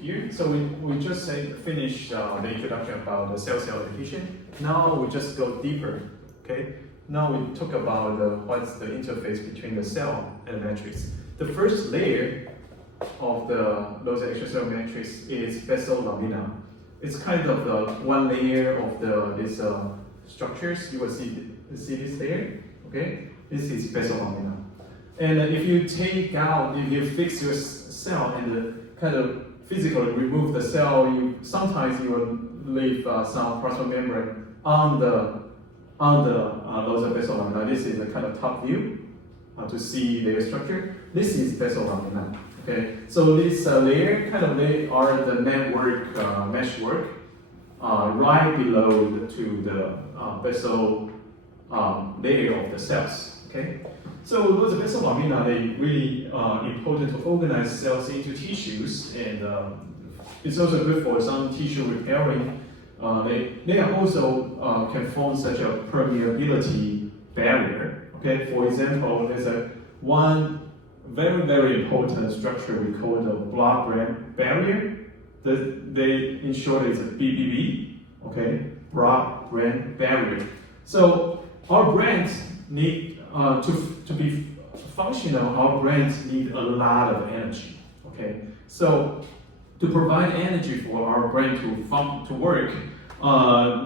here. So we just finished the introduction about the cell-cell adhesion. Now we just go deeper. Okay. Now we talk about what's the interface between the cell and the matrix. The first layer of those extracellular matrix is basal lamina. It's kind of the one layer of these structures. You will see this layer. Okay. This is basal lamina. And if you if you fix your cell and kind of physically remove the cell, sometimes you will leave some plasma membrane on those basal lamina. This is the kind of top view to see their structure. This is basal lamina. Okay, so this layer they are the network meshwork right below the basal layer of the cells. Okay. So those basal lamina, they really important to organize cells into tissues, and it's also good for some tissue repairing. They are also can form such a permeability barrier. Okay, for example, there's one very important structure we call the blood-brain barrier. In short, it's a BBB. Okay, blood-brain barrier. So our brains need to be functional, our brains need a lot of energy. Okay, so to provide energy for our brain to work, our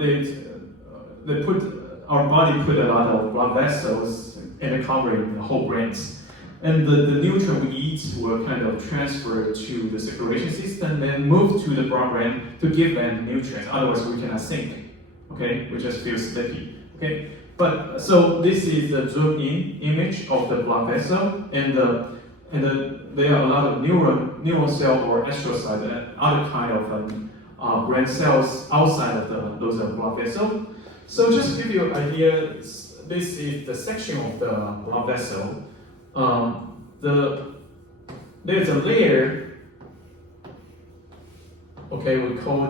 body put a lot of blood vessels and covering the whole brains, and the nutrient we eat will kind of transfer to the circulation system and move to the blood brain to give them nutrients. Otherwise, we cannot think. Okay, we just feel sleepy. Okay. But so this is the zoom-in image of the blood vessel, and there are a lot of neural cell or astrocyte and other kind of brain cells outside of those blood vessels. So just to give you an idea, this is the section of the blood vessel. There's a layer. Okay, we call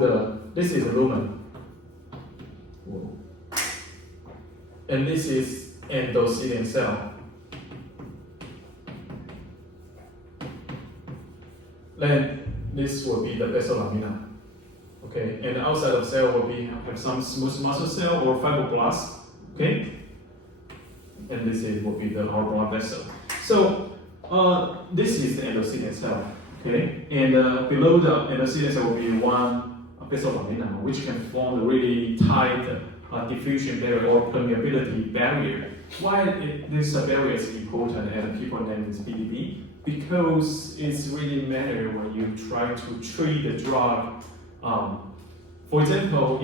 this is lumen. And this is endothelial cell. Then this will be the basal lamina. Okay, and outside of cell will have some smooth muscle cell or fibroblasts. Okay, and this will be our blood vessel. So this is the endothelial cell. Okay, and below the endothelial cell will be one basal lamina, which can form a really tight diffusion barrier or permeability barrier. Why this barrier is important and people name it BDB? Because it's really matter when you try to treat the drug. For example,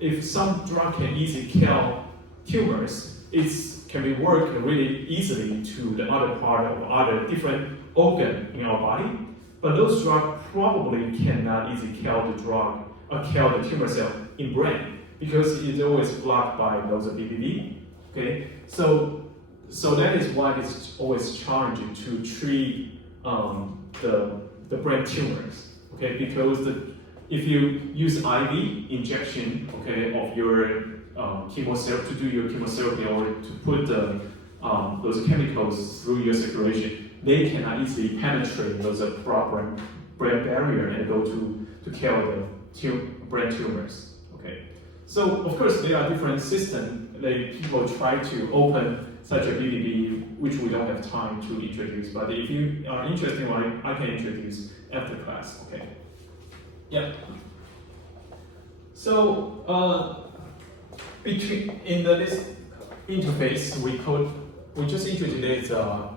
if some drug can easily kill tumors, it can be worked really easily to the other part of other different organ in our body. But those drugs probably cannot easily kill the tumor cell in brain, because it's always blocked by those BBB. Okay, so that is why it's always challenging to treat the brain tumors. Okay, because if you use IV injection, okay, of your chemotherapy to do your chemotherapy or to put those chemicals through your circulation, they cannot easily penetrate those blood-brain barrier and go to kill the brain tumors. Okay. So of course there are different systems. People try to open such a BBB, which we don't have time to introduce. But if you are interested, I can introduce after class. Okay. Yeah. So in this interface, we just introduced a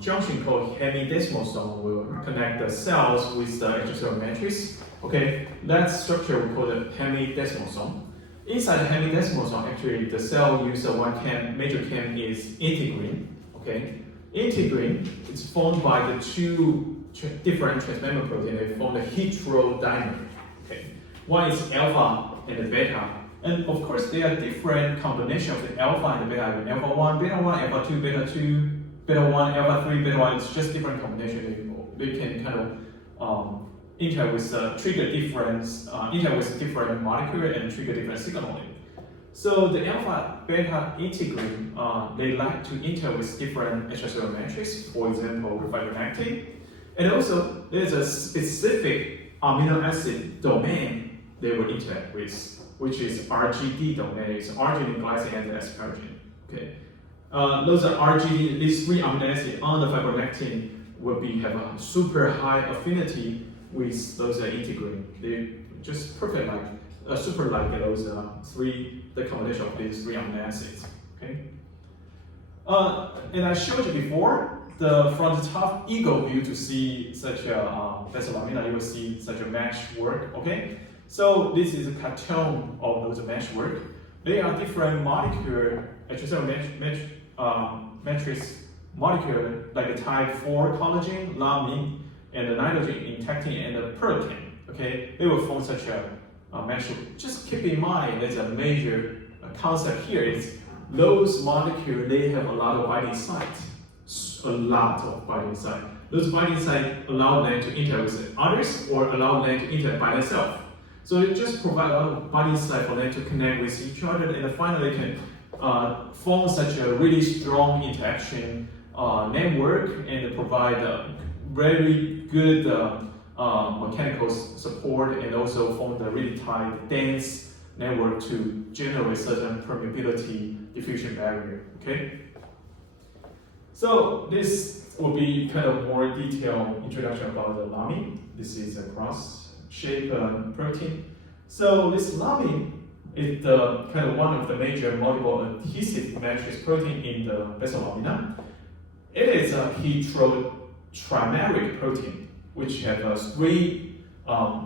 junction called hemidesmosome. Will connect the cells with the extracellular matrix. Okay, that structure we call the hemidesmosome. Inside the hemidesmosome, actually, the cell uses one major chem is integrin. Okay, integrin is formed by the two different transmembrane proteins. They form the heterodimer. Okay, one is alpha and the beta, and of course there are different combinations of the alpha and the beta. Alpha 1, beta 1, alpha 2, beta 2, beta 1, alpha 3, beta 1. It's just different combinations. They can kind of interact with different molecule and trigger different signaling. So the alpha beta integrin, they like to interact with different extracellular matrices, for example, fibronectin. And also there's a specific amino acid domain they will interact with, which is RGD domain. It's arginine, glycine, and asparagine. Okay, those are RGD. These three amino acids on the fibronectin will have a super high affinity with those integrin. They just perfect like super like those the combination of these three amino acids. Okay, and I showed you before. From the top ego view to see such a besolamina, you will see such a meshwork. Okay, so this is a cartoon of those meshwork. They are different molecular matrix molecule like the type 4 collagen, lamine, and the nitrogen in tactin and the protein. Okay, they will form such a meshwork. Just keep in mind, there's a major concept here. Is those molecules they have a lot of binding sites. A lot of binding sites. Those binding sites allow them to interact with others or allow them to interact by themselves. So it just provides a lot of binding sites for them to connect with each other, and finally can form such a really strong interaction network and provide a very good mechanical support, and also form the really tight, dense network to generate certain permeability diffusion barrier. Okay. So this will be kind of more detailed introduction about the lamine. This is a cross-shaped protein. So this lamine is the kind of one of the major multiple adhesive matrix protein in the besolamina. It is a heterotrimeric protein, which has three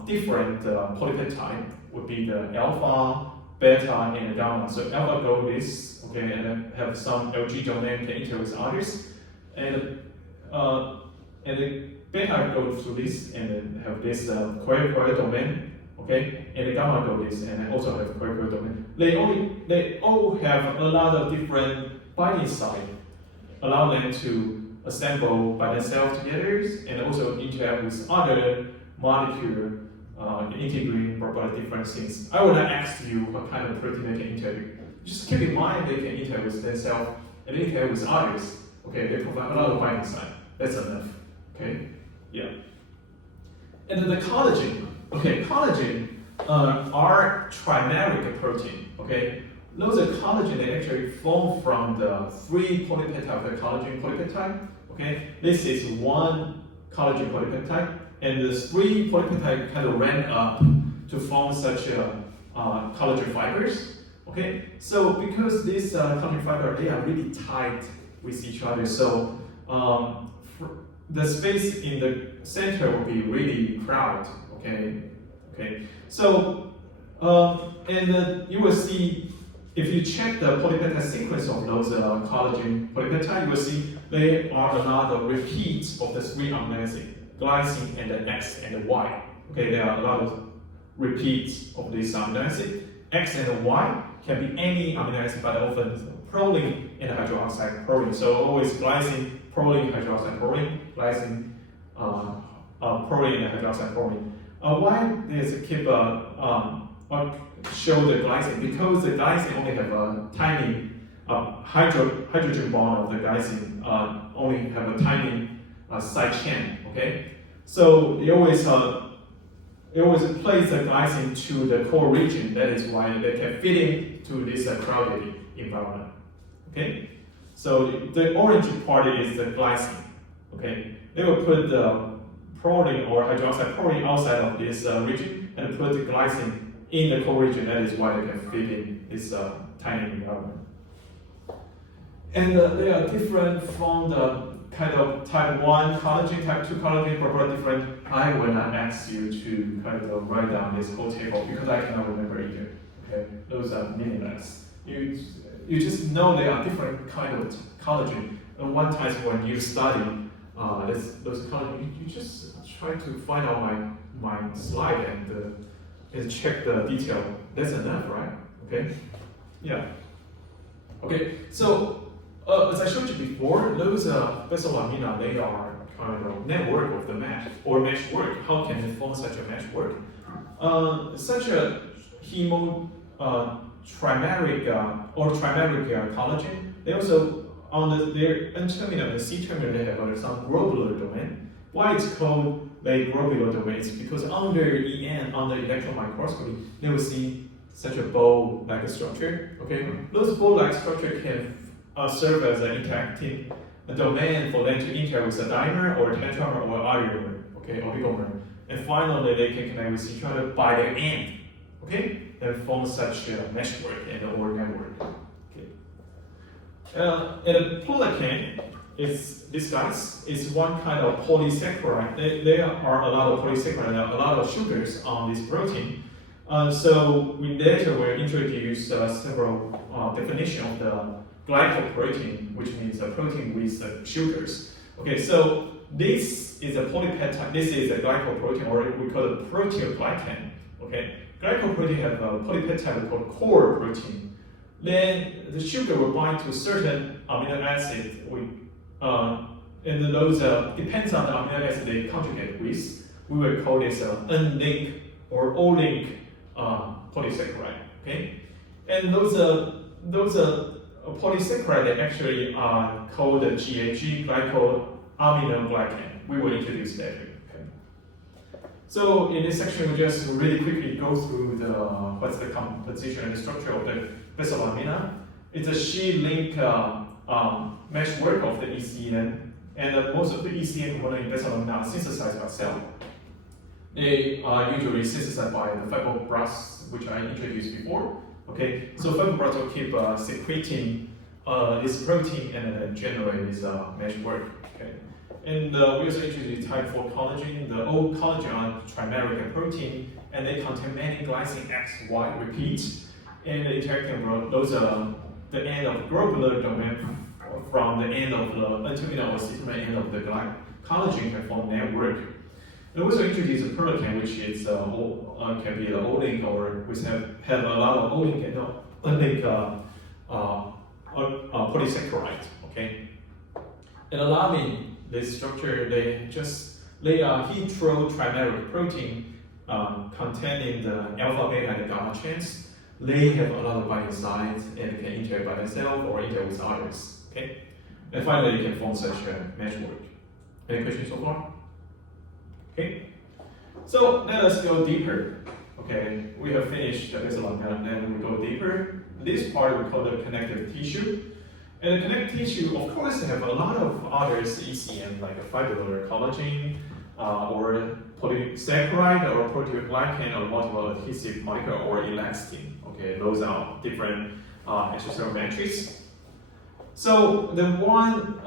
different polypeptides. Would be the alpha, beta, and gamma. So alpha go this, okay, and then have some LG domain can interact with others, and the beta go through this and then have this coil domain, okay, and the gamma go this and then also have coil domain. They all have a lot of different binding sites, allow them to assemble by themselves together and also interact with other molecules. Integrin provide different things. I will not ask you what kind of protein they can interact. Just keep in mind they can interact with themselves and interact with others. Okay, they provide a lot of binding site. That's enough. Okay, yeah. And then the collagen. Okay, collagen are trimeric protein. Okay, those are collagen they actually form from the three polypeptide of the collagen polypeptide. Okay, this is one collagen polypeptide. And the three polypeptides kind of ran up to form such collagen fibers. Okay, so because these collagen fibers they are really tight with each other, so the space in the center will be really crowded. Okay. So and you will see if you check the polypeptide sequence of those collagen polypeptides, you will see there are a lot of repeats of the three amino acids. Glycine and the X and the Y. Okay, there are a lot of repeats of this amino acid. X and the Y can be any amino acid, but often proline and hydroxide proline. So always glycine, proline, hydroxide proline, glycine, proline and hydroxide proline. Why there's keep show the glycine? Because the glycine only have a tiny hydrogen bond of the glycine only have a tiny side chain. Okay, so they always place the glycine to the core region. That is why they can fit into this crowded environment. Okay, so the orange part is the glycine. Okay, they will put the proline or hydroxide proline outside of this region and put the glycine in the core region. That is why they can fit in this tiny environment. And they are different from the kind of type 1 collagen, type 2 collagen, provide different. I will not ask you to kind of write down this whole table because I cannot remember either. Okay, those are meaningless. You just know there are different kind of collagen. And one time when you study those collagen, you just try to find out my slide and check the detail. That's enough, right? Okay, yeah. Okay, so. As I showed you before, those besolamina, they are kind of network of the mesh or meshwork. How can they form such a meshwork? Such a trimeric or trimeric collagen. They also on their N terminal and C terminal they have some globular domain. Why it's called they grow below the weights because under EN, under electron microscopy, they will see such a bowl-like structure. Okay, those bowl-like structure can serve as an interacting domain for them to interact with a dimer or a tetramer or iomer, okay, oligomer. And finally, they can connect with each other by their end, okay, and form such a meshwork and or network. Okay. And Collagen is this guys is one kind of polysaccharide. There are a lot of polysaccharide, a lot of sugars on this protein. So we later will introduce several definitions of the glycoprotein, which means a protein with sugars. Okay, so this is a polypeptide. This is a glycoprotein, or we call it proteoglycan. Okay, glycoprotein have a polypeptide called core protein. Then the sugar will bind to certain amino acid. And those depends on the amino acid they conjugate with. We will call this N-link or O-link polysaccharide. Okay, and those polysaccharide actually are called GAG, glycoaminoglycan. We will introduce later. Okay. So in this section, we just really quickly go through what's the composition and the structure of the basal lamina. It's a sheet-link meshwork of the ECN, and most of the ECN component in basal lamina are synthesized by cell. They are usually synthesized by the fibroblasts, which I introduced before. Okay, so fibroblasts will keep secreting this protein and then generate this meshwork. Okay, and we also introduced type 4 collagen. The old collagen are trimeric protein, and they contain many glycine X, Y repeat, and the interacting those are the end of the globular domain from the end of the N-terminal or C-terminal end of the collagen can form network. And also introduce a protein, which is can be the O-link, or we have a lot of O-link and N-link polysaccharide. Okay, and alarming this structure, they are heterotrimeric protein containing the alpha, beta, and gamma chains. They have a lot of binding sites and can interact by themselves or interact with others. Okay, and finally, you can form such a meshwork. Any questions so far? Okay, so let us go deeper. Okay, we have finished the basal lamina, then we go deeper. This part we call the connective tissue. And the connective tissue, of course, have a lot of others ECM, like a fibrillar collagen, or polysaccharide, or proteoglycan, or multiple adhesive molecule, or elastin. Okay, those are different extracellular matrices. So the one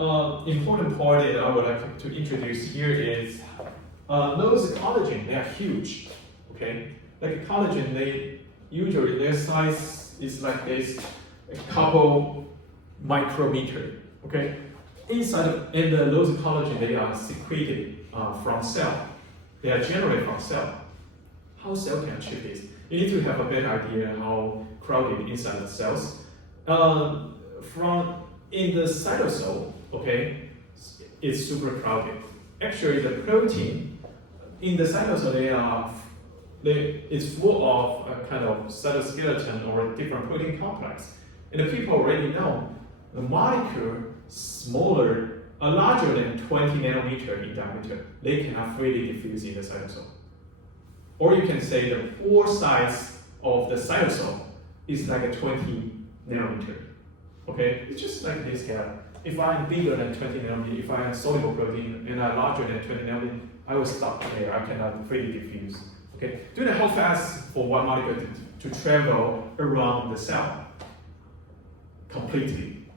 important part that I would like to introduce here is those collagen. They are huge. Okay, like a collagen, they usually their size is like this, a couple micrometer. Okay, inside those collagen, they are secreted from cell. They are generated from cell. How cell can achieve this? You need to have a better idea how crowded inside the cells. In the cytosol, okay, it's super crowded. Actually, the protein in the cytosol, it's full of a kind of cytoskeleton or different protein complex. And the people already know the molecule smaller, larger than 20 nanometer in diameter. They cannot freely diffuse in the cytosol. Or you can say the pore size of the cytosol is like a 20 nanometer. Okay, it's just like this gap. If I'm bigger than 20 nanometer, if I am soluble protein and I'm larger than 20 nanometer, I will stop there. I cannot freely diffuse. Okay, do you know how fast for one molecule to travel around the cell completely?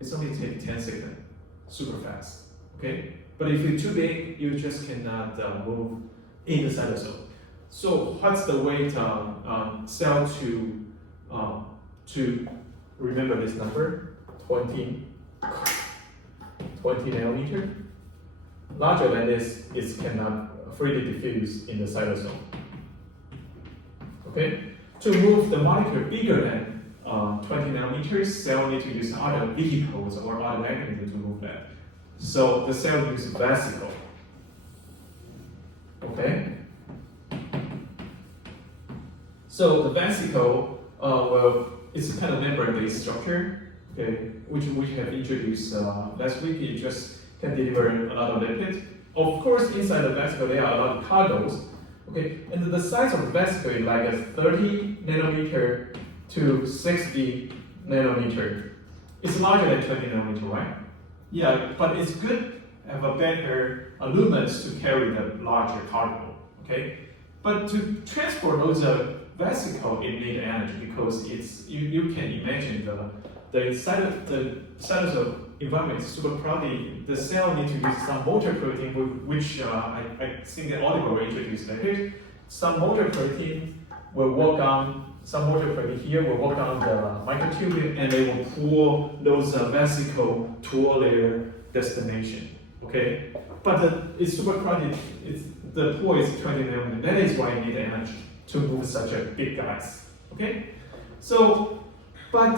It's only take 10 seconds, super fast. Okay, but if it's too big, you just cannot move in the cytosol. So what's the way cell to remember this number? 20 nanometer. Larger than this, it cannot freely diffuse in the cytosol. Okay, to move the molecule bigger than 20 nanometers, cell need to use other vehicles or other mechanisms to move that. So the cell uses vesicle. Okay. So the vesicle, it's a kind of membrane-based structure, okay, which we have introduced last week. It just can deliver a lot of lipid. of course, inside the vesicle there are a lot of cargos. Okay, and the size of the vesicle is like a 30 nanometer to 60 nanometer. It's larger than 20 nanometer, right? Yeah, but it's good to have a better lumens to carry the larger cargo. Okay, but to transport those vesicle, it needs energy because it's you can imagine the cytosol environment is super crowded. The cell need to use some motor protein, which I think the audible will introduce later. Some motor protein will work on some motor protein here will work on the microtubule, and they will pull those vesicle to their destination. Okay, but it's super crowded. The pull is 20 nanometer. That is why you need energy to move such a big guys. Okay, so but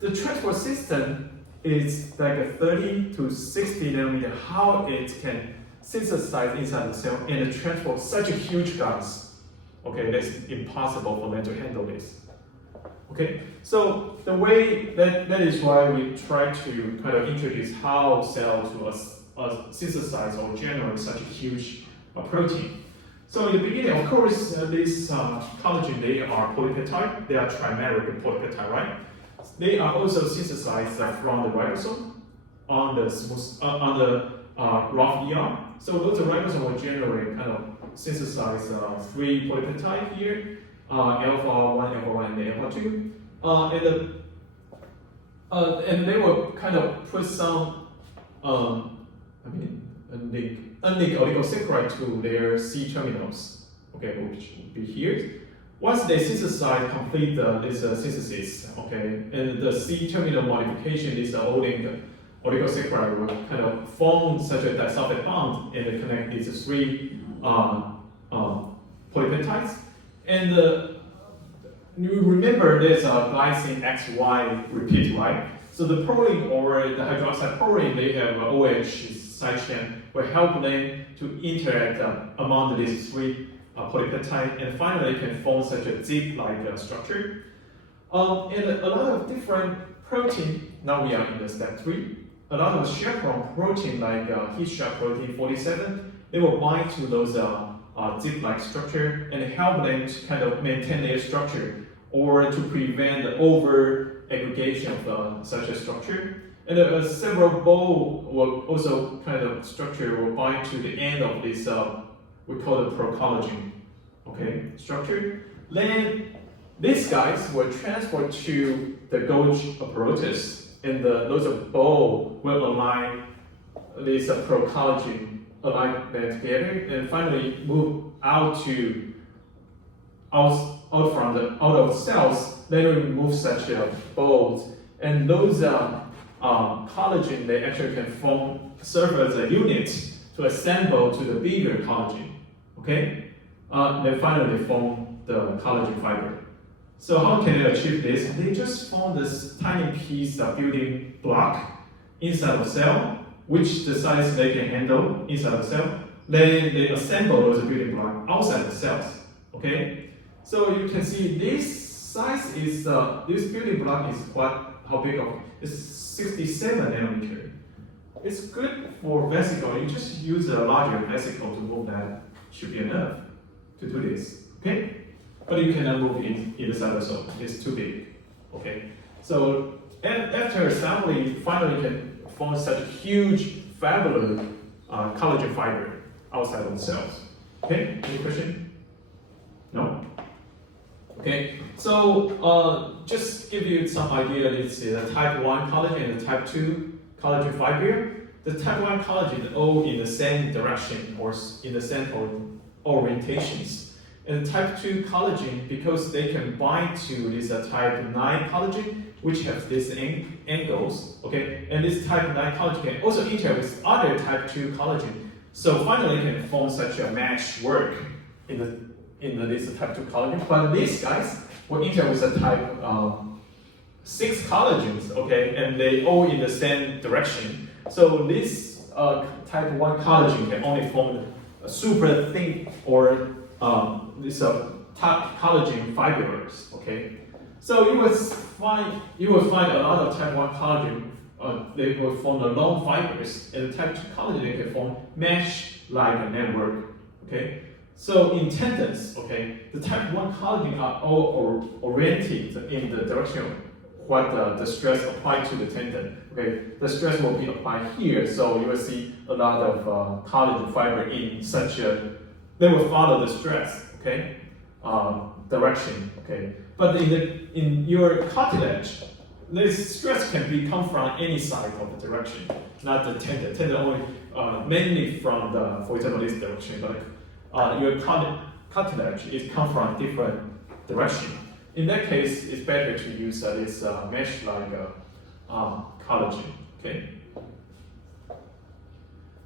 the transport system is like a 30 to 60 nanometer. How it can synthesize inside the cell and transport such a huge gas. Okay, that's impossible for them to handle this. Okay, so the way that is why we try to kind of introduce how cell to synthesize or generate such a huge protein. So in the beginning, of course, these collagen, they are polypeptide. They are trimeric polypeptide, right? They are also synthesized from the ribosome on the rough ER. So those ribosome will generate kind of synthesize 3 polypeptide here, alpha 1, alpha 1, and alpha 2, and they will kind of put some unlinked oligosaccharide to their C terminals. Okay, which will be here. Once they synthesize, complete this synthesis, okay, and the C terminal modification is holding oligosaccharide will kind of form such a disulfide bond and connect these 3 polypeptides. And you remember there's a glycine XY repeat, right? So the proline or the hydroxide proline, they have OH side chain will help them to interact among these 3 polypeptides, and finally can form such a zip-like structure. And a lot of different protein, now we are in the step 3, a lot of chaperone protein like heat shock protein 47, they will bind to those zip-like structure and help them to kind of maintain their structure or to prevent the over-aggregation of such a structure. And several ball will also kind of structure will bind to the end of this, we call it procollagen, okay, structure. Then these guys will transport to the Golgi apparatus, and those ball will align this procollagen, align them together, and finally move out of cells. Then we remove such balls, and those collagen, they actually can serve as a unit to assemble to the bigger collagen. Okay, then finally they form the collagen fiber. So how can they achieve this? They just form this tiny piece of building block inside the cell, which the size they can handle inside the cell. Then they assemble those building blocks outside the cells. Okay, so you can see this size is this building block is how big of? It's 67 nanometer. It's good for vesicle. You just use a larger vesicle to move that. Should be enough to do this. Okay, but you cannot move it in the cytosol. It's too big. Okay, so after assembly, finally can form such a huge fabulous collagen fiber outside of the cells. Okay, any question? No? Okay, so just give you some idea, this is a type 1 collagen and a type 2 collagen fiber. The type 1 collagen all in the same direction or in the same orientations. And the type 2 collagen, because they can bind to this type 9 collagen, which have these angles, okay? And this type 9 collagen can also interact with other type 2 collagen. So finally can form such a Meshwork in this type 2 collagen. But these guys will interact with the type 6 collagens, okay? And they all in the same direction. So this type 1 collagen can only form a super thin or this top collagen fibers, okay? So you will find a lot of type 1 collagen they will form the long fibers, and the type 2 collagen they can form mesh-like a network. Okay, so in tendons, okay, the type 1 collagen are all oriented in the direction of what the stress applied to the tendon. Okay, the stress will be applied here, so you will see a lot of collagen fiber in such a, they will follow the stress, okay, direction, okay. But in your cartilage, this stress can come from any side of the direction, not the tendon. Tendon only mainly from the, for example, this direction, but your cartilage is come from different direction. In that case, it's better to use this mesh-like collagen. Okay.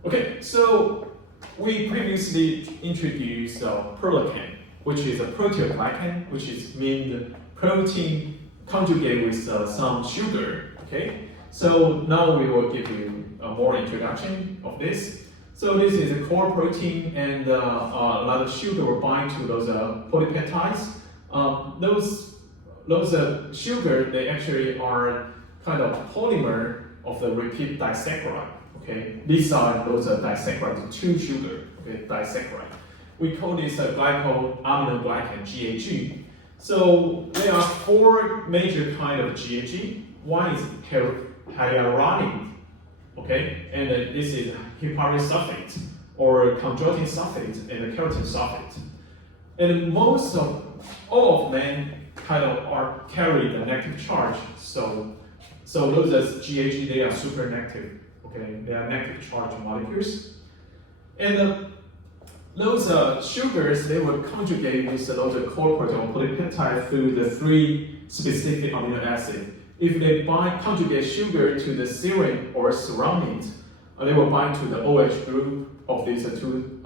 Okay, so we previously introduced Collagen, which is a proteoglycan, which is mean protein conjugate with some sugar. Okay, so now we will give you more introduction of this. So this is a core protein, and a lot of sugar will bind to those polypeptides. Those sugar, they actually are kind of polymer of the repeat disaccharide. Okay, these are those disaccharide, 2 sugar. Okay, disaccharide. We call this glycosaminoglycan, GAG. So there are 4 major kind of GAG. One is hyaluronic, okay, and this is heparin sulfate or chondroitin sulfate and keratin sulfate. And most of all of them kind of are carry the negative charge. So those as GAG, they are super negative. Okay, they are negative charge molecules. And those sugars, they will conjugate with those core protein or polypeptide through the 3 specific amino acids. If they conjugate sugar to the serine or surroundings, they will bind to the OH group of these 2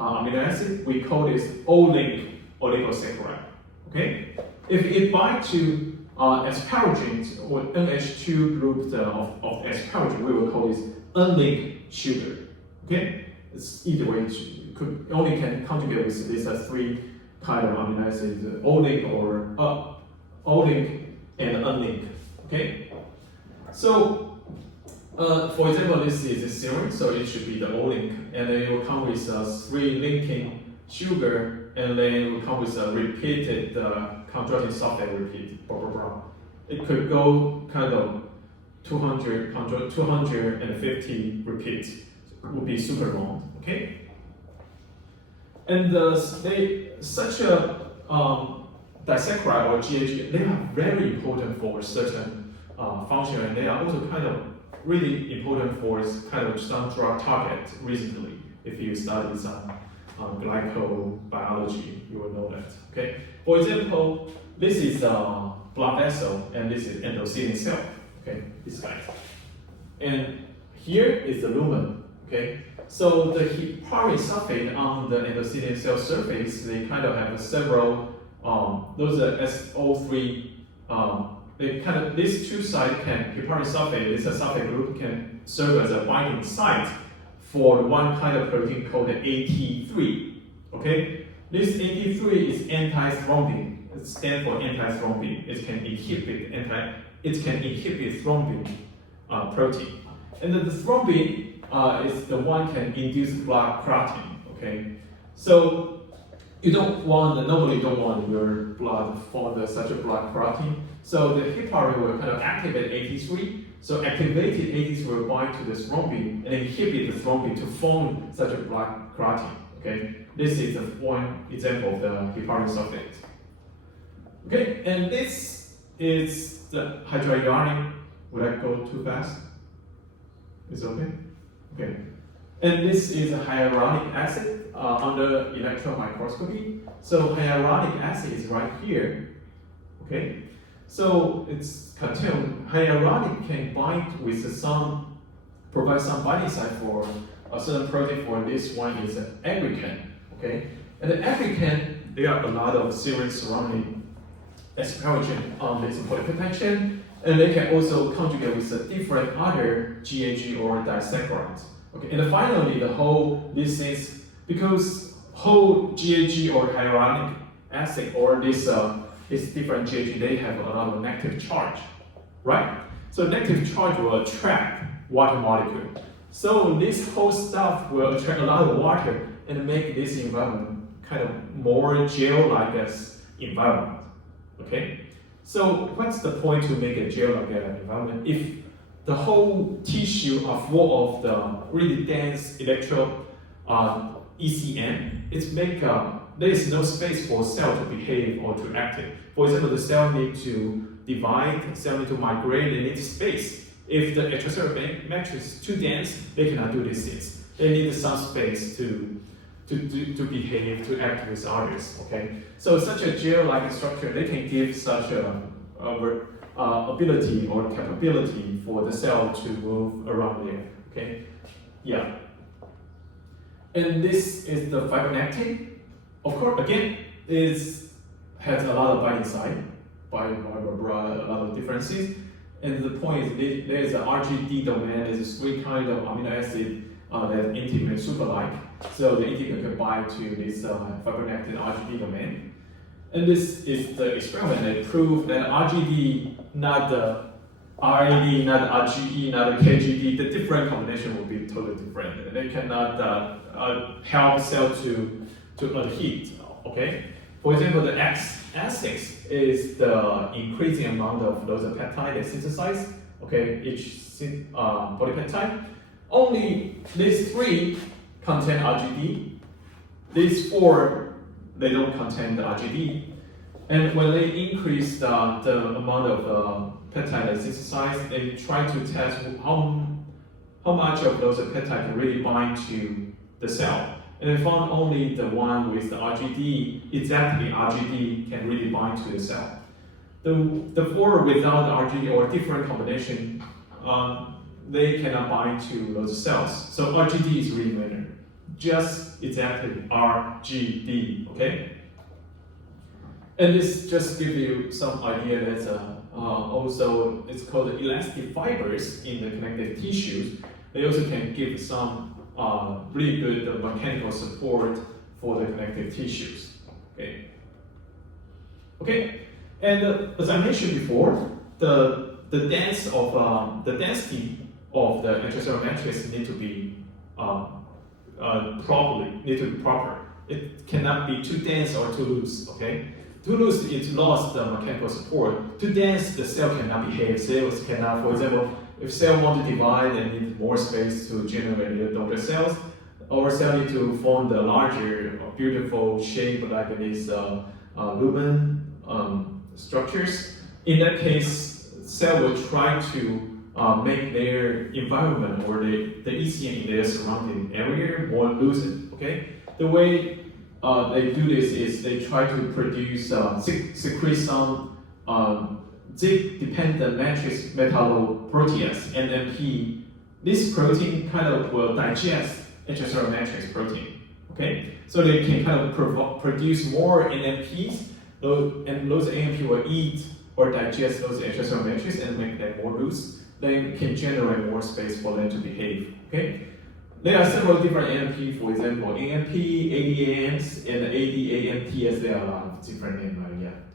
amino acids. We call this O-link oligosaccharide. Okay, if it binds to asparagines or NH2 groups of asparagine, we will call this N-link sugar. Okay, it's either way. Could only can conjugate with these 3 kind of amino acids: O-link or O-link and N-link. Okay, so for example, this is a serine, so it should be the O-link, and then it will come with 3 linking sugar, and then it will come with a repeated chondroitin sulfate repeat. Blah blah blah. It could go kind of 250 repeats. It would be super long. Okay. And such a disaccharide or GAG, they are very important for certain function, and they are also kind of really important for kind of some drug target recently. If you study some glycobiology, you will know that. Okay. For example, this is a blood vessel, and this is endothelial cell. Okay, this guy. And here is the lumen. Okay. So the heparin sulfate on the endothelial cell surface, they kind of have several, those are SO3, they kind of, these 2 sites heparin sulfate, this sulfate group can serve as a binding site for one kind of protein called AT3, okay? This AT3 is anti-thrombin, it stands for anti-thrombin, it can inhibit thrombin protein. And the thrombin is the one can induce blood clotting. Okay, so you normally don't want your blood for such a blood clotting. So the heparin will kind of activate AT3. So activated AT3 will bind to the thrombin and inhibit the thrombin to form such a blood clotting. Okay, this is one example of the heparin sulfate. Okay, and this is the hydroionic. Would I go too fast? It's okay. Okay, and this is a hyaluronic acid under electron microscopy. So hyaluronic acid is right here. Okay, so it's contained. Hyaluronic can bind with provide some binding site for a certain protein. For this one is an aggrecan. Okay, and the aggrecan, there are a lot of serine surrounding asparagine on this polypeptide chain. And they can also conjugate with different other GAG or disaccharides. Okay, and finally, this is because whole GAG or hyaluronic acid or this different GAG, they have a lot of negative charge, right? So negative charge will attract water molecule. So this whole stuff will attract a lot of water and make this environment kind of more gel-like environment. Okay. So what's the point to make a gel-like environment if the whole tissue are full of the really dense ECM? It's there is no space for cell to behave or to active. For example, the cell need to divide, cell need to migrate, they need space. If the extracellular matrix is too dense, they cannot do these things. They need some space to behave, to act with others. Okay, so such a gel-like structure, they can give such a ability or capability for the cell to move around there. Okay, yeah. And this is the fibronectin. Of course, again, it has a lot of binding site, a lot of differences. And the point is, there is an RGD domain. There's 3 kinds of amino acid that integrate super-like. So the integrin can bind to this fibronectin RGD domain. And this is the experiment that proved that RGD, not the RAD, not the RGE, not the KGD, the different combination will be totally different. They cannot help cell to adhere. Okay. For example, the X6 is the increasing amount of those peptides they synthesize. Okay, each polypeptide. Only these 3 contain RGD. These 4 they don't contain the RGD. And when they increase the amount of peptide they synthesize, they try to test how much of those peptides can really bind to the cell. And they found only the one with the RGD, exactly RGD can really bind to the cell. The 4 without the RGD or different combination, they cannot bind to those cells. So RGD is really matter. Just exactly RGD, okay? And this just gives you some idea that also it's called elastic fibers in the connective tissues. They also can give some really good mechanical support for the connective tissues. Okay. Okay. And as I mentioned before, the density of the extracellular matrix need to be proper. It cannot be too dense or too loose. Okay. Too loose, it lost the mechanical support. Too dense, the cell cannot behave. Cells cannot, for example, if cell want to divide and need more space to generate the daughter cells, our cell need to form the larger, beautiful shape like these lumen structures. In that case, cell will try to make their environment or the ECM in their surrounding area more loosened. Okay, the way they do this is they try to produce secrete some zip-dependent matrix metalloprotease, NMP. This protein kind of will digest extracellular matrix protein. Okay, so they can kind of produce more NMPs, and those NMP will eat or digest those extracellular matrix and make them more loose. Then can generate more space for them to behave. Okay, there are several different NMP. For example, NMP, ADAMs, and ADAMTs. There are a lot of different names.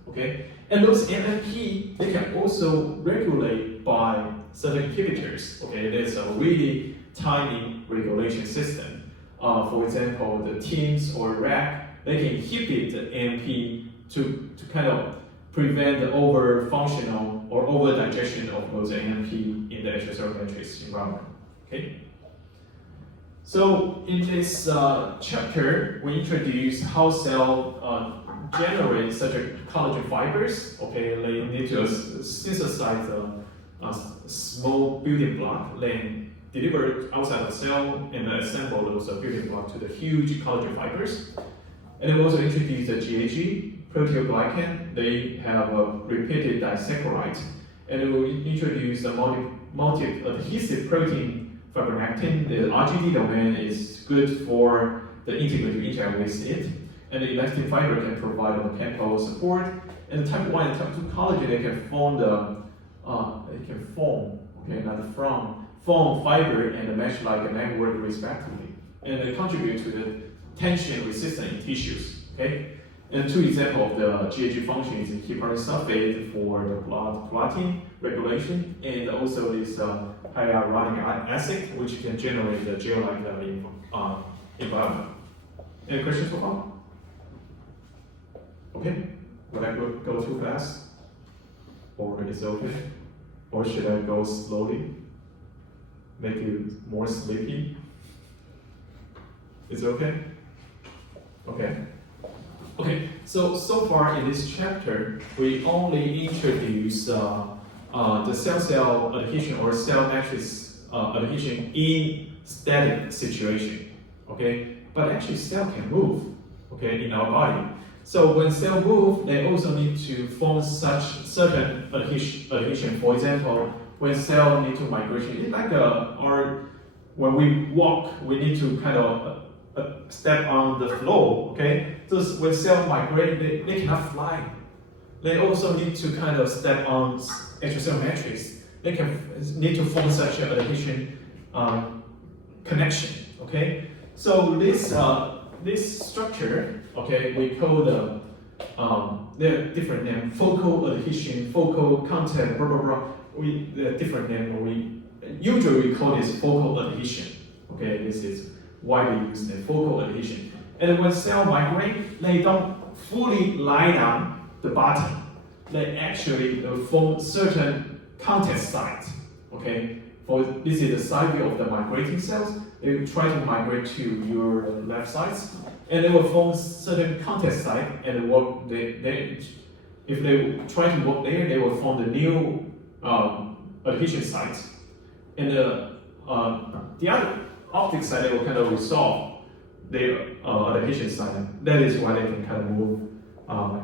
Okay, and those NMP they can also regulate by certain inhibitors. Okay, there's a really tiny regulation system. For example, the TIMS or RAC, they can inhibit the NMP to kind of prevent the over-functional or over-digestion of those NMP in the extracellular matrix environment. Okay. So in this chapter, we introduce how cell generate such a collagen fibers. Okay, they need to synthesize a small building block, then deliver outside the cell and assemble those building blocks to the huge collagen fibers. And we also introduce the GAG, proteoglycan. They have a repeated disaccharide. And we introduce a multi-adhesive protein fibronectin. The RGD domain is good for the integrin to interact with it. And the elastic fiber can provide a mechanical support. And the type 1 and type 2 collagen, they can form form fiber and mesh like a network respectively. And they contribute to the tension resistance in tissues. Okay? And two examples of the GAG function is heparin sulfate for the blood clotting regulation, and also this hyaluronic acid, which can generate the gel-like environment. Any questions so far? Okay. Would I go too fast? Or is it okay? Or should I go slowly? Make you more sleepy? Is it okay? Okay. Okay, so far in this chapter, we only introduce the cell-cell adhesion or cell matrix adhesion in static situation, okay? But actually cell can move, okay, in our body. So when cell move, they also need to form such certain adhesion. For example, when cell need to migration, it's like when we walk, we need to kind of step on the floor, okay? So when cells migrate, they cannot fly. They also need to kind of step on extracellular matrix. They need to form such an adhesion connection, okay? So this structure, okay, we call there are different names: focal adhesion, focal contact, blah blah blah. There are different names. We usually call this focal adhesion. Okay, this is why we use the focal adhesion. And when cells migrate, they don't fully lie down the bottom. They actually form certain contact sites. Okay, this is the side view of the migrating cells. They try to migrate to your left sides, and they will form certain contact site and work. If they try to work there, they will form the new adhesion sites. And the other optic side, they will kind of resolve their adhesion site. That is why they can kind of move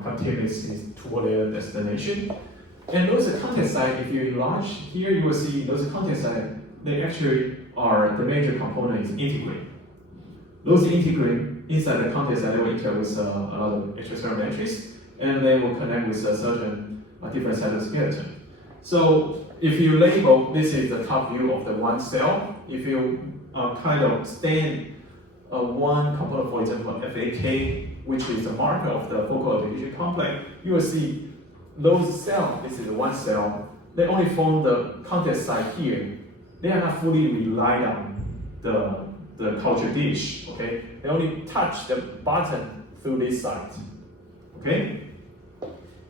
continuously toward their destination. And those contact sites, if you enlarge here, you will see those contact sites, they actually are the major component is integrin. Those integrin inside the contact site, they will interact with another extracellular matrix, and they will connect with a certain different cytoskeleton. So if you label, this is the top view of the one cell. If you kind of stain one component, for example, FAK, which is the marker of the focal adhesion complex, you will see those cells, this is one cell, they only form the contact site here. They are not fully relied on the culture dish, okay? They only touch the bottom through this site, okay?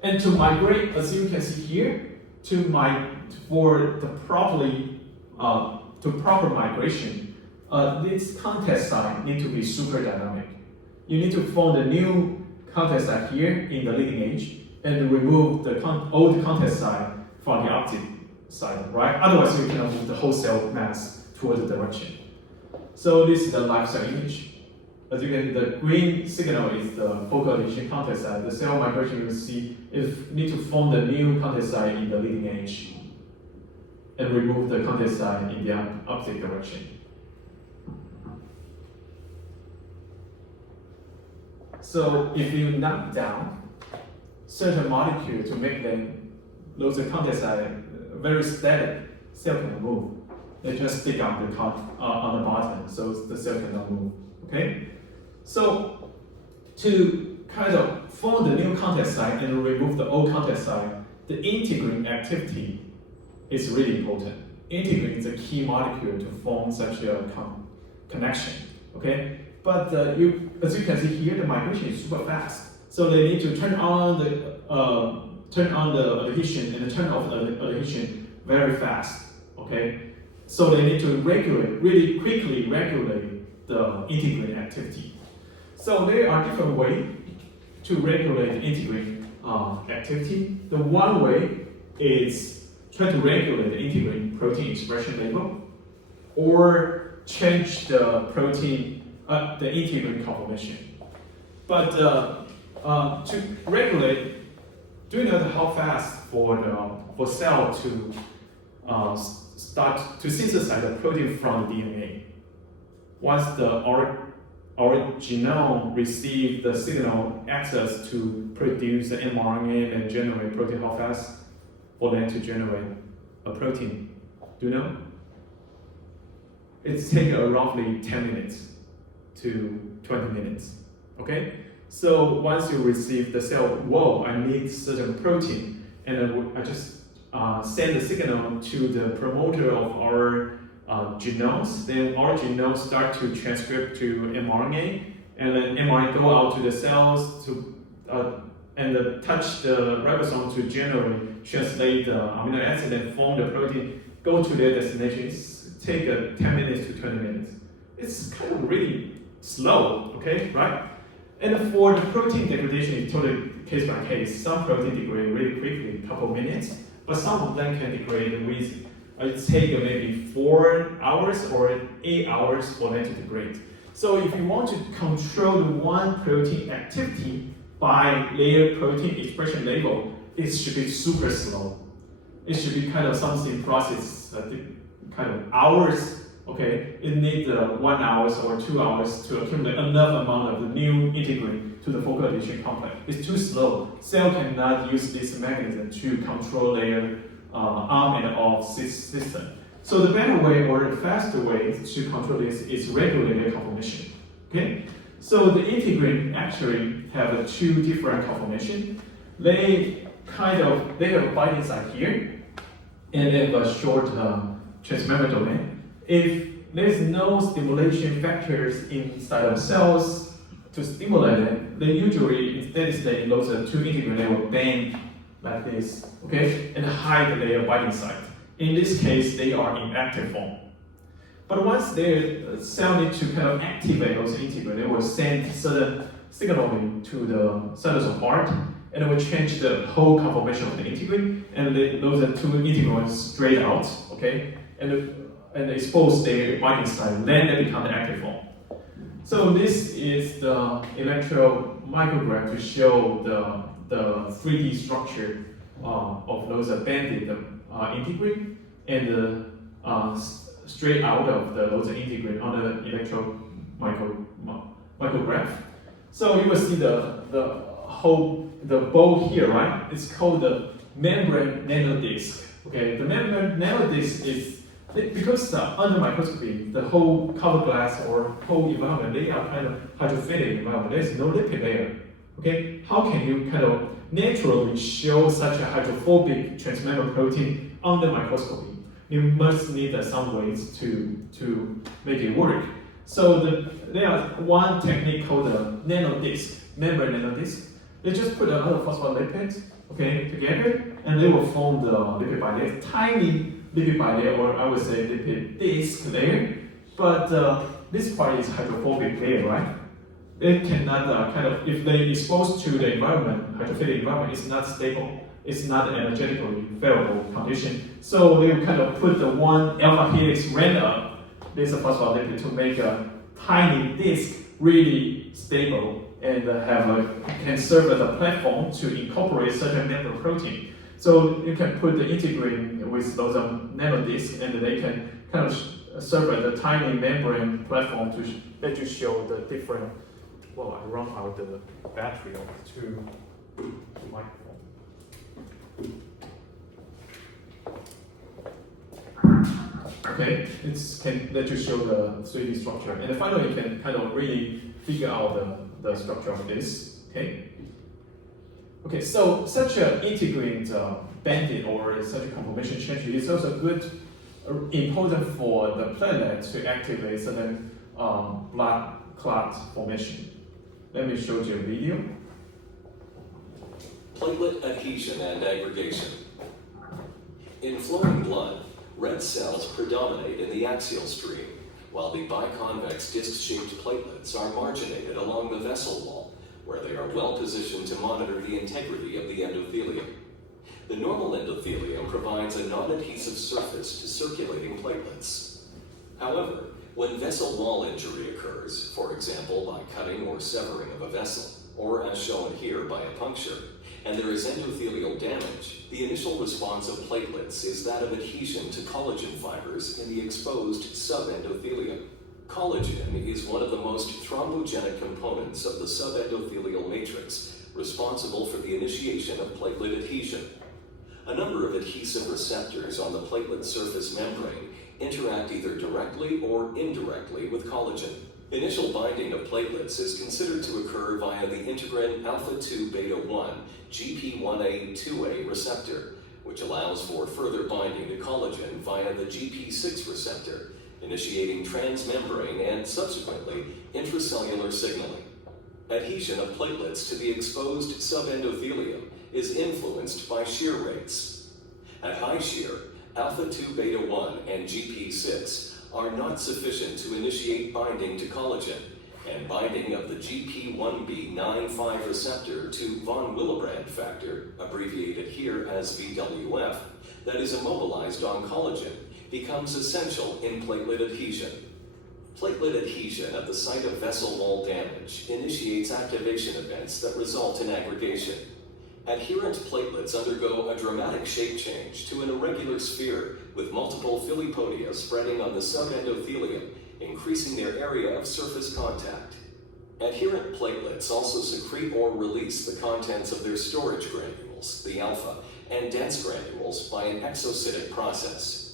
And to migrate, as you can see here, for the proper migration, this contact site need to be super dynamic. You need to form the new contact site here in the leading edge and remove the old contact site from the optic side, right? Otherwise, you cannot move the whole cell mass towards the direction. So this is the life cell image. As you can see, the green signal is the focal adhesion contact site. The cell migration you see is need to form the new contact site in the leading edge and remove the contact site in the opposite direction. So if you knock down certain molecule to make them those contact site very static, cell cannot move. They just stick on the bottom, so the cell cannot move. Okay. So to kind of form the new contact site and remove the old contact site, the integrin activity is really important. Integrin is a key molecule to form such a connection. Okay, but as you can see here, the migration is super fast. So they need to turn on the adhesion and turn off the adhesion very fast. Okay, so they need to really quickly regulate the integrin activity. So there are different ways to regulate the integrin activity. The one way is try to regulate the integrin protein expression level, or change the the integrin conformation. But to regulate, do you know how fast for cell to start to synthesize the protein from the DNA? Once our genome receives the signal access to produce the mRNA and generate protein, how fast for them to generate a protein? Do you know? It takes roughly 10 minutes to 20 minutes. Okay? So once you receive the cell, whoa, I need certain protein, and I just send the signal to the promoter of our genomes. Then our genomes start to transcript to mRNA, and then mRNA go out to the cells to and touch the ribosome to generally translate the amino acid and form the protein, go to their destination. It's take 10 minutes to 20 minutes. It's kind of really slow, okay, right? And for the protein degradation, it's totally case by case. Some protein degrade really quickly, a couple minutes, but some of them can degrade with it take maybe 4 hours or 8 hours for them to degrade. So if you want to control the one protein activity by layer protein expression level, it should be super slow. It should be kind of something process kind of hours. Okay, it needs 1 hour or 2 hours to accumulate enough amount of the new integrin to the focal adhesion complex. It's too slow. Cell cannot use this mechanism to control their on and off system. So the better way or the faster way to control this is regular layer conformation. Okay, so the integrin actually have two different conformation. They have a binding site here, and they have a short transmembrane domain. If there's no stimulation factors inside of cells to stimulate it, then usually in steady state, those two integrin they will bend like this, okay, and hide their binding site. In this case, they are in active form. But once their cell need to kind of activate those integrin, they will send certain signaling to the cytosol part, and it will change the whole conformation of the integrin, and those are two integrins straight out, okay, and expose their binding site, then they become the active form. So this is the electron micrograph to show the 3D structure of those banded integrin and straight out of those integrin on the electron micrograph. So you will see the ball here, right? It's called the membrane nanodisc. Okay, the membrane nanodisc is because under microscopy, the whole cover glass or whole environment, they are kind of hydrophilic environment. There's no lipid layer. Okay, how can you kind of naturally show such a hydrophobic transmembrane protein under microscopy? You must need some ways to make it work. So there are one technique called the nanodisc, membrane nanodisc. They just put a lot of phospholipids, okay, together, and they will form the lipid bilayer, tiny lipid bilayer, or I would say lipid disc layer. But this part is hydrophobic layer, right? It cannot if they expose to the environment, hydrophilic environment, it's not stable. It's not an energetically variable condition. So they will kind of put the one alpha helix random up this phospholipid to make a tiny disc really stable and can serve as a platform to incorporate certain membrane protein. So you can put the integrin with those nanodiscs, and they can kind of serve as a tiny membrane platform to let you show the different. Well, I run out the battery of the two microphones. Okay, it can let you show the 3D structure, and finally you can kind of really figure out the structure of this. Okay, so such an integrin banded or such a conformation change is also good, important for the platelet to activate certain blood clot formation. Let me show you a video. Platelet adhesion and aggregation. In flowing blood, red cells predominate in the axial stream, while the biconvex disc-shaped platelets are marginated along the vessel wall, where they are well positioned to monitor the integrity of the endothelium. The normal endothelium provides a non-adhesive surface to circulating platelets. However, when vessel wall injury occurs, for example by cutting or severing of a vessel, or as shown here by a puncture, and there is endothelial damage, the initial response of platelets is that of adhesion to collagen fibers in the exposed subendothelium. Collagen is one of the most thrombogenic components of the subendothelial matrix, responsible for the initiation of platelet adhesion. A number of adhesive receptors on the platelet surface membrane interact either directly or indirectly with collagen. Initial binding of platelets is considered to occur via the integrin alpha-2 beta-1 GP1A2A receptor, which allows for further binding to collagen via the GP6 receptor, initiating transmembrane and subsequently intracellular signaling. Adhesion of platelets to the exposed subendothelium is influenced by shear rates. At high shear, alpha-2 beta-1 and GP6 are not sufficient to initiate binding to collagen, and binding of the GP1B95 receptor to von Willebrand factor, abbreviated here as VWF, that is immobilized on collagen, becomes essential in platelet adhesion. Platelet adhesion at the site of vessel wall damage initiates activation events that result in aggregation. Adherent platelets undergo a dramatic shape change to an irregular sphere with multiple filipodia spreading on the subendothelium, increasing their area of surface contact. Adherent platelets also secrete or release the contents of their storage granules, the alpha, and dense granules by an exocytic process.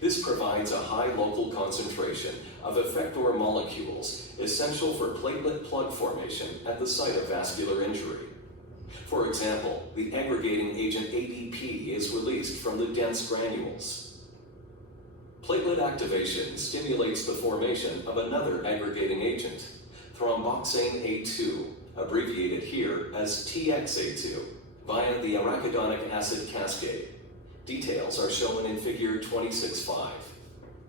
This provides a high local concentration of effector molecules essential for platelet plug formation at the site of vascular injury. For example, the aggregating agent ADP is released from the dense granules. Platelet activation stimulates the formation of another aggregating agent, thromboxane A2, abbreviated here as TXA2, via the arachidonic acid cascade. Details are shown in figure 26.5.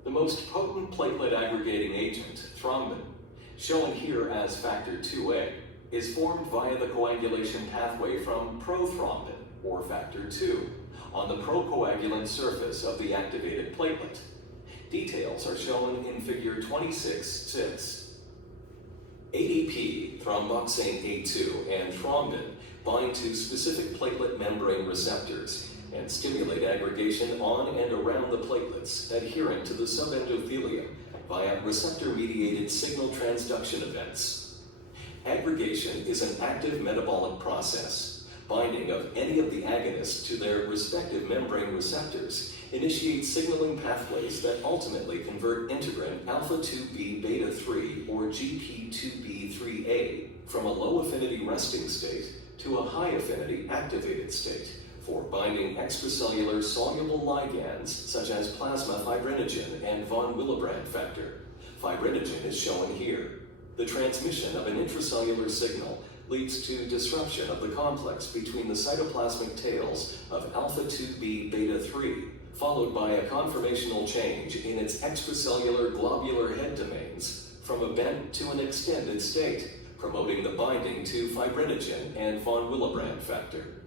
The most potent platelet aggregating agent, thrombin, shown here as factor 2A, is formed via the coagulation pathway from prothrombin, or factor 2, on the procoagulant surface of the activated platelet. Details are shown in figure 26.6. ADP, thromboxane A2, and thrombin bind to specific platelet membrane receptors and stimulate aggregation on and around the platelets adherent to the subendothelium via receptor-mediated signal transduction events. Aggregation is an active metabolic process. Binding of any of the agonists to their respective membrane receptors initiates signaling pathways that ultimately convert integrin alpha-2b beta-3 or GP2b3A from a low-affinity resting state to a high-affinity activated state for binding extracellular soluble ligands such as plasma fibrinogen and von Willebrand factor. Fibrinogen is shown here. The transmission of an intracellular signal leads to disruption of the complex between the cytoplasmic tails of alpha-2b beta-3, followed by a conformational change in its extracellular globular head domains from a bent to an extended state, promoting the binding to fibrinogen and von Willebrand factor.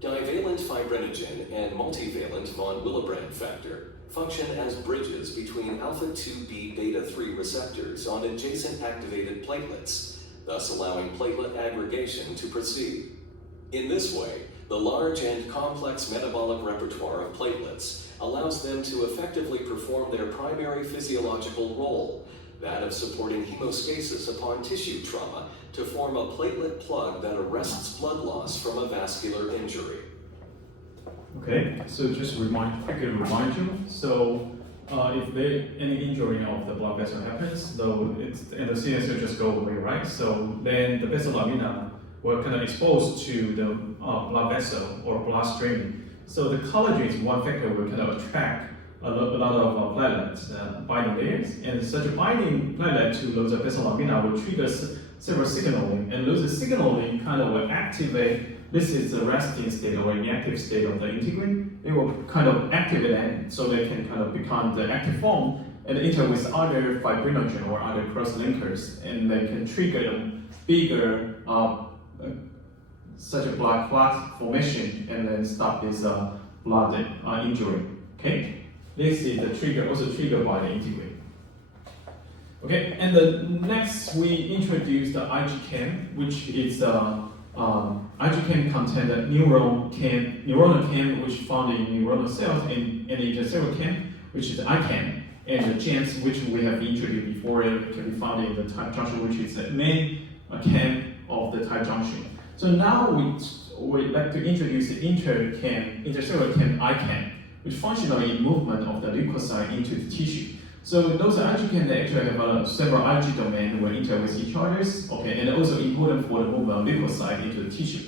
Divalent fibrinogen and multivalent von Willebrand factor function as bridges between alpha-2b beta-3 receptors on adjacent activated platelets, thus allowing platelet aggregation to proceed. In this way, the large and complex metabolic repertoire of platelets allows them to effectively perform their primary physiological role, that of supporting hemostasis upon tissue trauma to form a platelet plug that arrests blood loss from a vascular injury. Okay, so just quickly remind you. So if any injury of the blood vessel happens, though and the CNS will just go away, right? So then the vessel lamina will kind of expose to the blood vessel or bloodstream. So the collagen is one factor will kind of attract a lot of platelets, binding layers, and such a binding platelet to those vessel lamina will trigger several signaling, and those signaling kind of will activate. This is the resting state or inactive state of the integrin. It will kind of activate it so they can kind of become the active form and enter with other fibrinogen or other cross-linkers, and they can trigger a bigger such a blood clot formation and then stop this blood injury. Okay, this is the trigger, also triggered by the integrin. Okay, and the next we introduced the IgChem, which is IgChem contains a neuronal chem, which found in neuronal cells, and intracellular chem, which is ICAM, and the genes which we have introduced before can be found in the tight junction, which is the main chem of the tight junction. So now we like to introduce the intercellular chem ICAM, which functionally movement of the leukocyte into the tissue. So those Ig can actually have several Ig domains will interact with each other, okay, and also important for the movement of leukocyte into the tissue.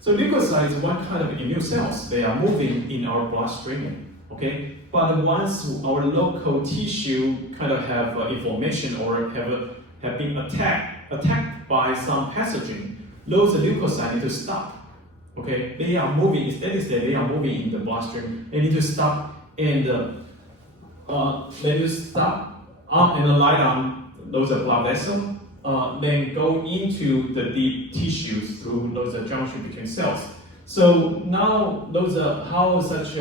So leukocyte is one kind of immune cells. They are moving in our bloodstream, okay. But once our local tissue kind of have inflammation or have been attacked by some pathogen, those leukocytes need to stop. Okay, they are moving. Instead, they are moving in the bloodstream. They need to stop and they need to stop and lie down those blood vessels. Then go into the deep tissues through those junction between cells. So now those how such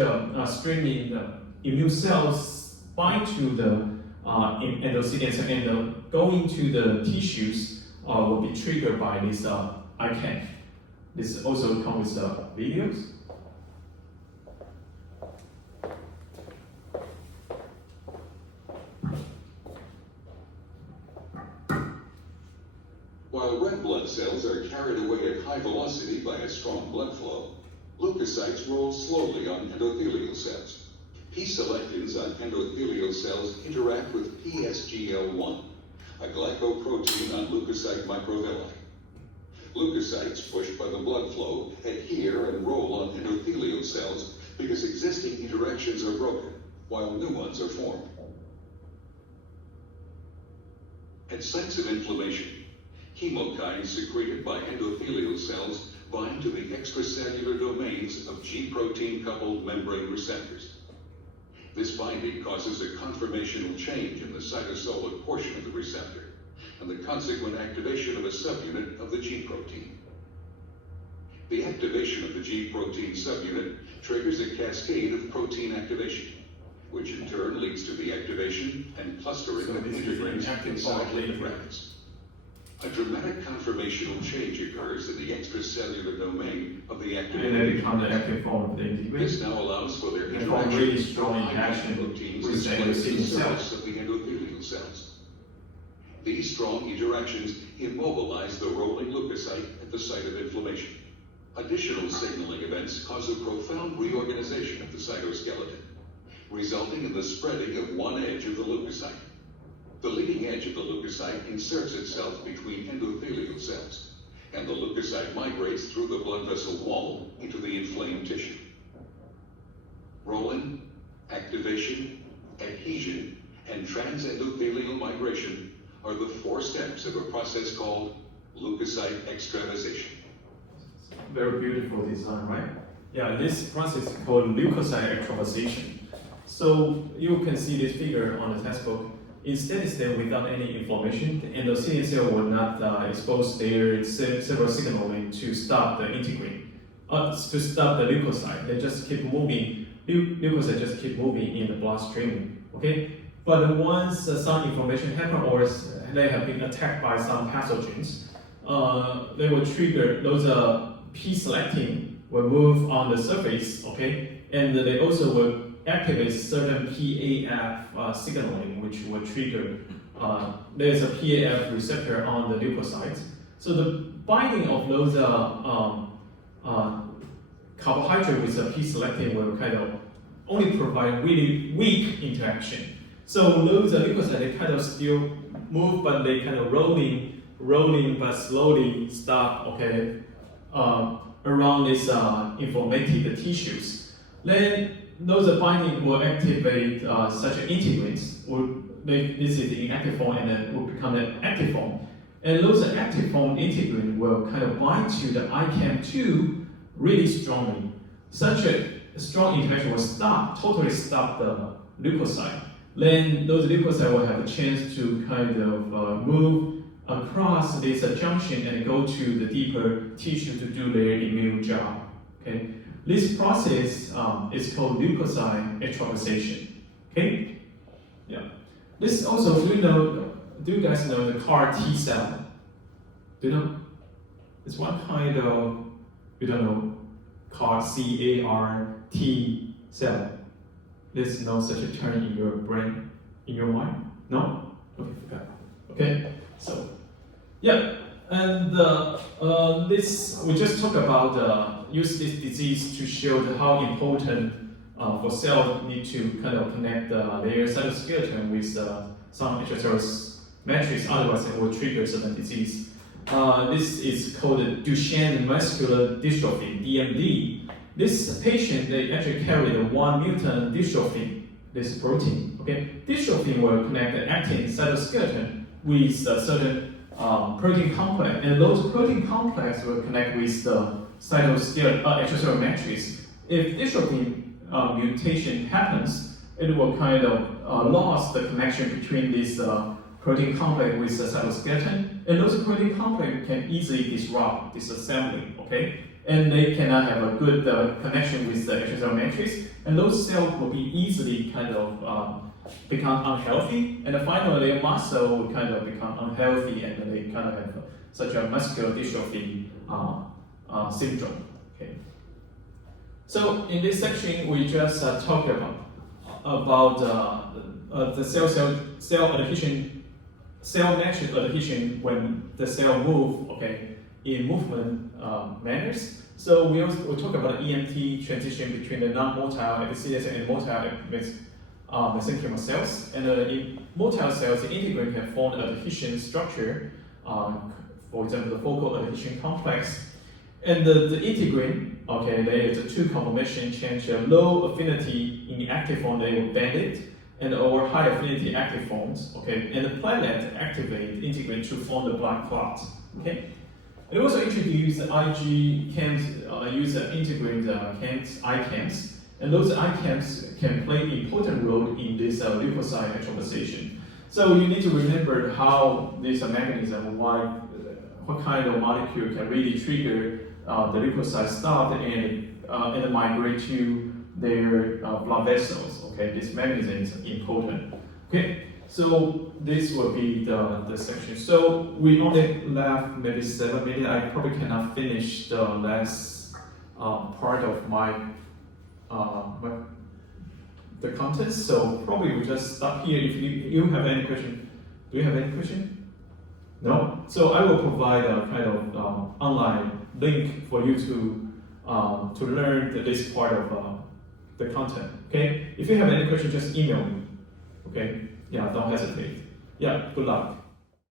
streaming immune cells bind to the endothelium cell and go into the tissues will be triggered by this ICANN. This also comes with videos. While red blood cells are carried away at high velocity by a strong blood flow, leukocytes roll slowly on endothelial cells. P-selectins on endothelial cells interact with PSGL1, a glycoprotein on leukocyte microvilli. Leukocytes, pushed by the blood flow, adhere and roll on endothelial cells because existing interactions are broken, while new ones are formed. At sites of inflammation, chemokines secreted by endothelial cells bind to the extracellular domains of G protein-coupled membrane receptors. This binding causes a conformational change in the cytosolic portion of the receptor, and the consequent activation of a subunit of the G protein. The activation of the G protein subunit triggers a cascade of protein activation, which in turn leads to the activation and clustering of integrins inside lipid brackets. A dramatic conformational change occurs in the extracellular domain of the And then activated become the active form of the integrin. This now allows for their And form really interaction strong with interaction proteins with the displayed at the endothelial surface cells. of the endothelial cells. These strong interactions immobilize the rolling leukocyte at the site of inflammation. Additional signaling events cause a profound reorganization of the cytoskeleton, resulting in the spreading of one edge of the leukocyte. The leading edge of the leukocyte inserts itself between endothelial cells, and the leukocyte migrates through the blood vessel wall into the inflamed tissue. Rolling, activation, adhesion, and transendothelial migration are the four steps of a process called leukocyte extravasation. Very beautiful design, right? Yeah, this process is called leukocyte atronization. So you can see this figure on the textbook. Instead, without any inflammation, the endothelial cell will not expose their several signaling to stop the integrin, to stop the leukocyte. They just keep moving. Leukocyte just keep moving in the bloodstream. Okay, but once some inflammation happens or they have been attacked by some pathogens, they will trigger those P-selectin will move on the surface. Okay, and they also will activate certain PAF signaling, which will trigger, there's a PAF receptor on the leukocytes. So the binding of those carbohydrate with the P-selectin will kind of only provide really weak interaction. So those leukocytes, they kind of still move, but they kind of rolling but slowly stop, okay, around these inflammatory tissues. Then those binding will activate such integrins. This is the inactive form, and then will become an active form. And those active form integrin will kind of bind to the ICAM2 really strongly. Such a strong interaction will totally stop the leukocyte. Then those leukocytes will have a chance to kind of move across this junction and go to the deeper tissue to do their immune job. Okay. This process is called leukocyte atronization. Okay? Yeah. This also, do you guys know the CAR T cell? Do you know? It's one kind of, you don't know, CAR C-A-R-T cell. There's no such a term in your brain, in your mind? No? Okay, forgot. Okay, so, yeah. And this, we just talked about use this disease to show how important for cell need to kind of connect their cytoskeleton with some extracellular matrix, otherwise it will trigger certain disease. This is called Duchenne muscular dystrophy, DMD. This patient, they actually carry the 1 mutant dystrophin, this protein. Okay, dystrophin will connect the actin cytoskeleton with a certain protein complex, and those protein complex will connect with the cytoskeleton extracellular matrix. If dystrophin mutation happens, it will kind of lose the connection between this protein complex with the cytoskeleton, and those protein complex can easily disrupt this assembly. Okay, and they cannot have a good connection with the extracellular matrix, and those cells will be easily kind of become unhealthy, and finally their muscle will kind of become unhealthy, and they kind of have such a muscular dystrophy syndrome. Okay. So in this section, we just talked about the cell adhesion, cell matrix adhesion when the cell move, okay, in movement manners. So we talk about EMT transition between the non-motile epithelial and motile mesenchymal cells. And in motile cells, the integrin can form an adhesion structure, for example, the focal adhesion complex. And the integrin, okay, there is a two conformation change, a low affinity in the active form, they will bend it, and or high affinity active forms, okay, and the platelet activate integrin to form the blood clot, okay. It also introduced IG cams, use integrin cams, ICAMs, and those ICAMs can play an important role in this leukocyte atronization. So you need to remember how this mechanism, what kind of molecule can really trigger the leukocyte start and migrate to their blood vessels. Okay, this mechanism is important. Okay, so this will be the section. So we only left maybe 7 minutes. I probably cannot finish the last part of my the contents. So probably we just stop here. If you have any question, do you have any question? No. So I will provide a kind of online link for you to learn this part of the content. Okay. If you have any question, just email me. Okay. Yeah. Don't hesitate. Yeah. Good luck.